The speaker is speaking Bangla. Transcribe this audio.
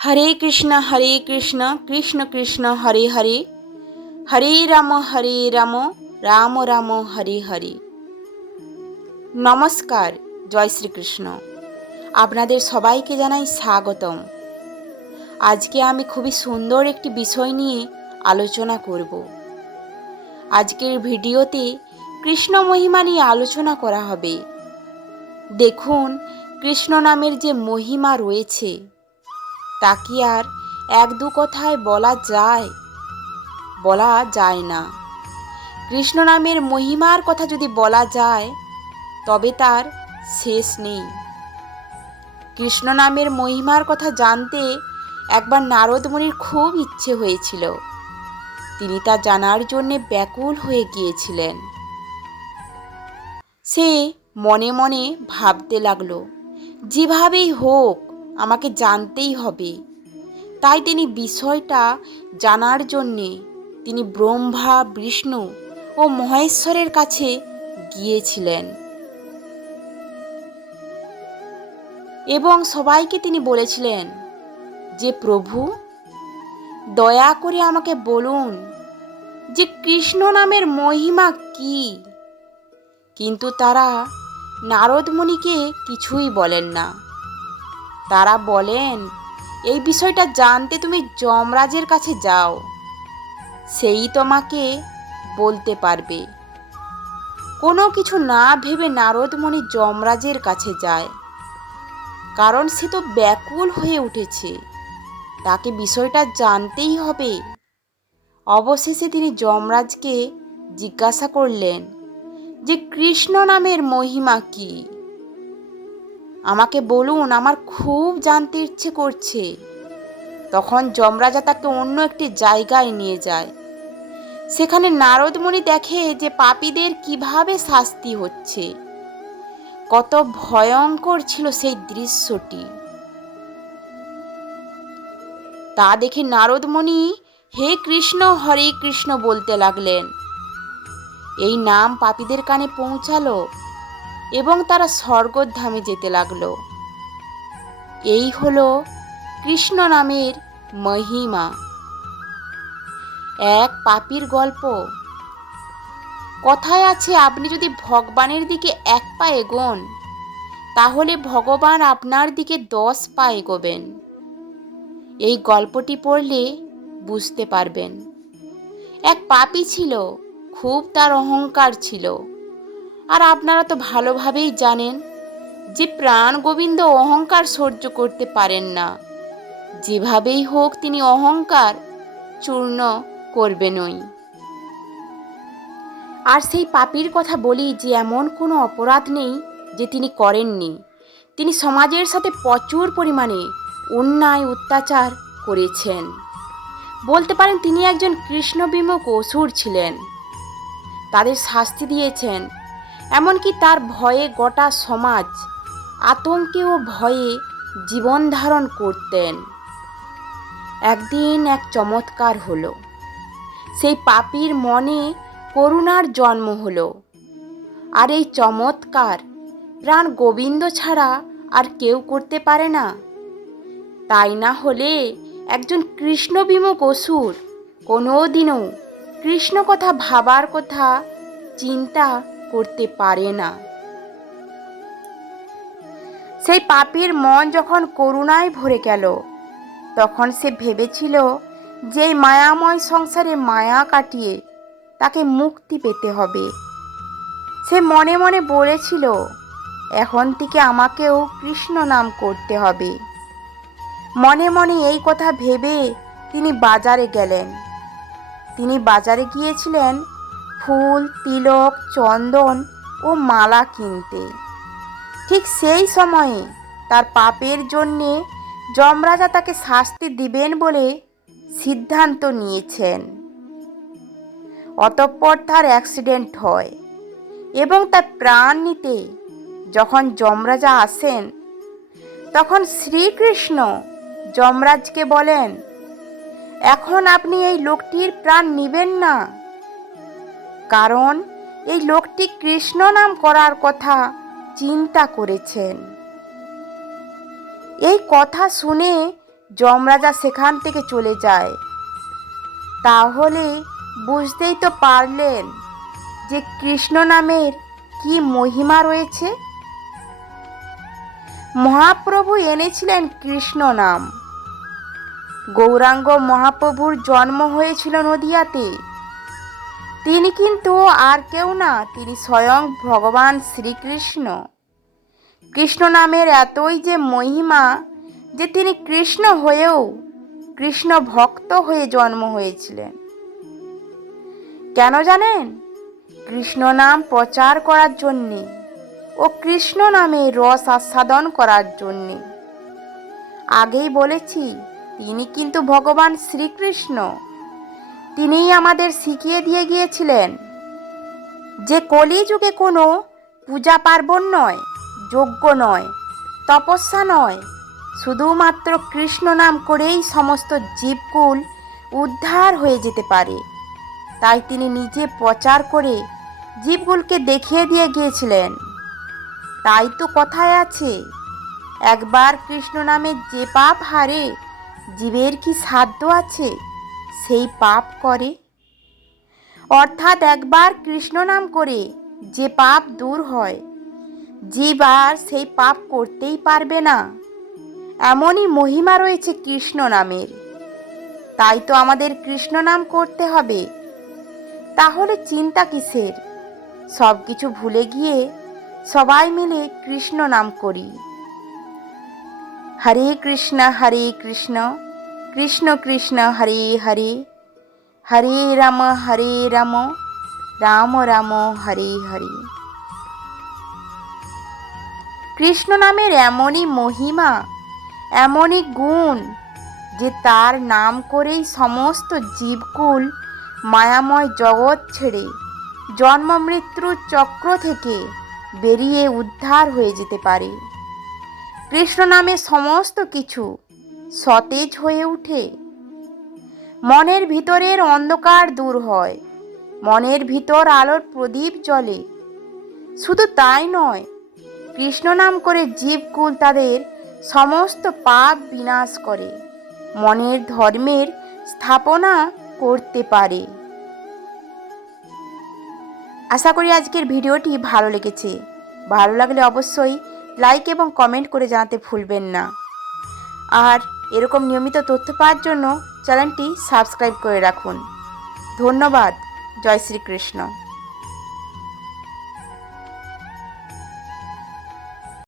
हरे कृष्ण कृष्ण कृष्ण हरे हरे, हरे राम राम राम हरे हरे। নমস্কার, জয় শ্রীকৃষ্ণ। আপনাদের সবাইকে জানাই স্বাগতম। আজকে আমি খুবই সুন্দর একটি বিষয় নিয়ে আলোচনা করব। আজকের ভিডিওতে কৃষ্ণ মহিমা নিয়ে আলোচনা করা হবে। দেখুন, কৃষ্ণ নামের যে মহিমা রয়েছে তা কি আর এক দু কথায় বলা যায় না। কৃষ্ণ নামের মহিমার কথা যদি বলা যায় তবে তার শেষ নেই। কৃষ্ণ নামের মহিমার কথা জানতে একবার নারদ মুনির খুব ইচ্ছে হয়েছিল। তিনি তা জানার জন্যে ব্যাকুল হয়ে গিয়েছিলেন। সে মনে মনে ভাবতে লাগলো, যেভাবেই হোক আমাকে জানতেই হবে। তাই তিনি বিষয়টা জানার জন্যে তিনি ব্রহ্মা, বিষ্ণু ও মহেশ্বরের কাছে গিয়েছিলেন এবং সবাইকে তিনি বলেছিলেন যে, প্রভু, দয়া করে আমাকে বলুন যে কৃষ্ণ নামের মহিমা কি। কিন্তু তারা নারদ মুনিকে কিছুই বলেন না। তারা বলেন, এই বিষয়টা জানতে তুমি যমরাজের কাছে যাও, সেই তোমাকে বলতে পারবে। কোনো কিছু না ভেবে নারদ মুনি যমরাজের কাছে যায়, কারণ সে তো ব্যাকুল হয়ে উঠেছে, তাকে বিষয়টা জানতেই হবে। অবশেষে তিনি যমরাজকে জিজ্ঞাসা করলেন যে কৃষ্ণ নামের মহিমা কি, আমাকে বলুন, আমার খুব জানতে ইচ্ছে করছে। তখন যমরাজা তাকে অন্য একটি জায়গায় নিয়ে যায়। সেখানে নারদ মুনি দেখে যে পাপীদের কিভাবে শাস্তি হচ্ছে। কত ভয়ঙ্কর ছিল সেই দৃশ্যটি। তা দেখে নারদ মুনি হে কৃষ্ণ, হরে কৃষ্ণ বলতে লাগলেন। এই নাম পাপীদের কানে পৌঁছালো এবং তারা স্বর্গধামে যেতে লাগলো। এই হলো কৃষ্ণ নামের মহিমা। এক পাপীর গল্প। কথায় আছে, আপনি যদি ভগবানের দিকে এক পা এগোন তাহলে ভগবান আপনার দিকে 10 পা এগোবেন। এই গল্পটি পড়লে বুঝতে পারবেন। এক পাপী ছিল, খুব তার অহংকার ছিল। আর আপনারা তো ভালোভাবেই জানেন যে প্রাণ গোবিন্দ অহংকার সহ্য করতে পারেন না। যেভাবেই হোক তিনি অহংকার চূর্ণ করবেনই। আর সেই পাপীর কথা বলি যে এমন কোনো অপরাধ নেই যে তিনি করেননি। তিনি সমাজের সাথে প্রচুর পরিমাণে অন্যায় অত্যাচার করেছেন। বলতে পারেন তিনি একজন কৃষ্ণ বিমুখ অসুর ছিলেন। তাদের শাস্তি দিয়েছেন, এমনকি তার ভয়ে গোটা সমাজ আতঙ্কে ও ভয়ে জীবন ধারণ করতেন। একদিন এক চমৎকার হলো। সেই পাপীর মনে করুণার জন্ম হলো। আর এই চমৎকার প্রাণ গোবিন্দ ছাড়া আর কেউ করতে পারে না। তাই না হলে একজন কৃষ্ণ বিমুখ অসুর কোনোদিনও কৃষ্ণ কথা ভাবার কথা চিন্তা করতে পারে না। সেই পাপীর মন যখন করুণায় ভরে গেল, তখন সে ভেবেছিল যে এই মায়াময় সংসারে মায়া কাটিয়ে তাকে মুক্তি পেতে হবে। সে মনে মনে বলেছিল, এখন থেকে আমাকেও কৃষ্ণ নাম করতে হবে। মনে মনে এই কথা ভেবে তিনি বাজারে গেলেন। তিনি বাজারে গিয়েছিলেন ফুল, তিলক, চন্দন ও মালা কিনতে। ঠিক সেই সময়ে তার পাপের জন্যে যমরাজা তাকে শাস্তি দিবেন বলে সিদ্ধান্ত নিয়েছেন। অতঃপর তার অ্যাক্সিডেন্ট হয় এবং তার প্রাণ নিতে যখন যমরাজা আসেন, তখন শ্রীকৃষ্ণ যমরাজকে বলেন, এখন আপনি এই লোকটির প্রাণ নিবেন না, কারণ এই লোকটি কৃষ্ণ নাম করার কথা চিন্তা করেছেন। এই কথা শুনে যমরাজা সেখান থেকে চলে যায়। তাহলে বুঝতেই তো পারলেন যে কৃষ্ণ নামের কি মহিমা রয়েছে। মহাপ্রভু এনেছিলেন কৃষ্ণ নাম। গৌরাঙ্গ মহাপ্রভুর জন্ম হয়েছিল নদিয়াতে। তিনি কিন্তু আর কেউ না, তিনি স্বয়ং ভগবান শ্রীকৃষ্ণ। কৃষ্ণ নামের এতই যে মহিমা যে তিনি কৃষ্ণ হয়েও কৃষ্ণ ভক্ত হয়ে জন্ম হয়েছিলেন। কেন জানেন? কৃষ্ণ নাম প্রচার করার জন্যে ও কৃষ্ণ নামে রস আস্বাদন করার জন্যে। আগেই বলেছি, তিনি কিন্তু ভগবান শ্রীকৃষ্ণ। তিনিই আমাদের শিখিয়ে দিয়ে গিয়েছিলেন যে কলিযুগে কোনো পূজা পার্বণ নয়, যজ্ঞ নয়, তপস্যা নয়, শুধুমাত্র কৃষ্ণ নাম করেই সমস্ত জীবকুল উদ্ধার হয়ে যেতে পারে। তাই তিনি নিজে প্রচার করে জীবকুলকে দেখিয়ে দিয়ে গিয়েছিলেন। তাই তো কথায় আছে, একবার কৃষ্ণ নামে যে পাপ হারে, জীবের কি সাধ্য আছে সেই পাপ করে। অর্থাৎ একবার কৃষ্ণ নাম করে যে পাপ দূর হয়, জীব আর সেই পাপ করতেই পারবে না। এমনই মহিমা রয়েছে কৃষ্ণ নামের। তাই তো আমাদের কৃষ্ণ নাম করতে হবে। তাহলে চিন্তা কিসের? সব কিছু ভুলে গিয়ে সবাই মিলে কৃষ্ণ নাম করি। হরে কৃষ্ণ কৃষ্ণ কৃষ্ণ হরে হরে, হরে রাম রাম রাম হরে হরে। কৃষ্ণ নামের এমনই মহিমা, এমনই গুণ যে তার নাম করেই সমস্ত জীবকুল মায়াময় জগৎ ছেড়ে জন্ম মৃত্যুর চক্র থেকে বেরিয়ে উদ্ধার হয়ে যেতে পারে। কৃষ্ণ নামে সমস্ত কিছু সতেজ হয়ে ওঠে। মনের ভিতরের অন্ধকার দূর হয়, মনের ভিতর আলোর প্রদীপ জ্বলে। শুধু তাই নয়, কৃষ্ণ নাম করে জীবকুল তাদের সমস্ত পাপ বিনাশ করে মনের ধর্মের স্থাপনা করতে পারে। আশা করি আজকের ভিডিওটি ভালো লেগেছে। ভালো লাগলে অবশ্যই লাইক এবং কমেন্ট করে জানাতে ভুলবেন না। আর এরকম নিয়মিত তথ্য পাওয়ার জন্য চ্যানেলটি সাবস্ক্রাইব করে রাখুন। ধন্যবাদ। জয় শ্রীকৃষ্ণ।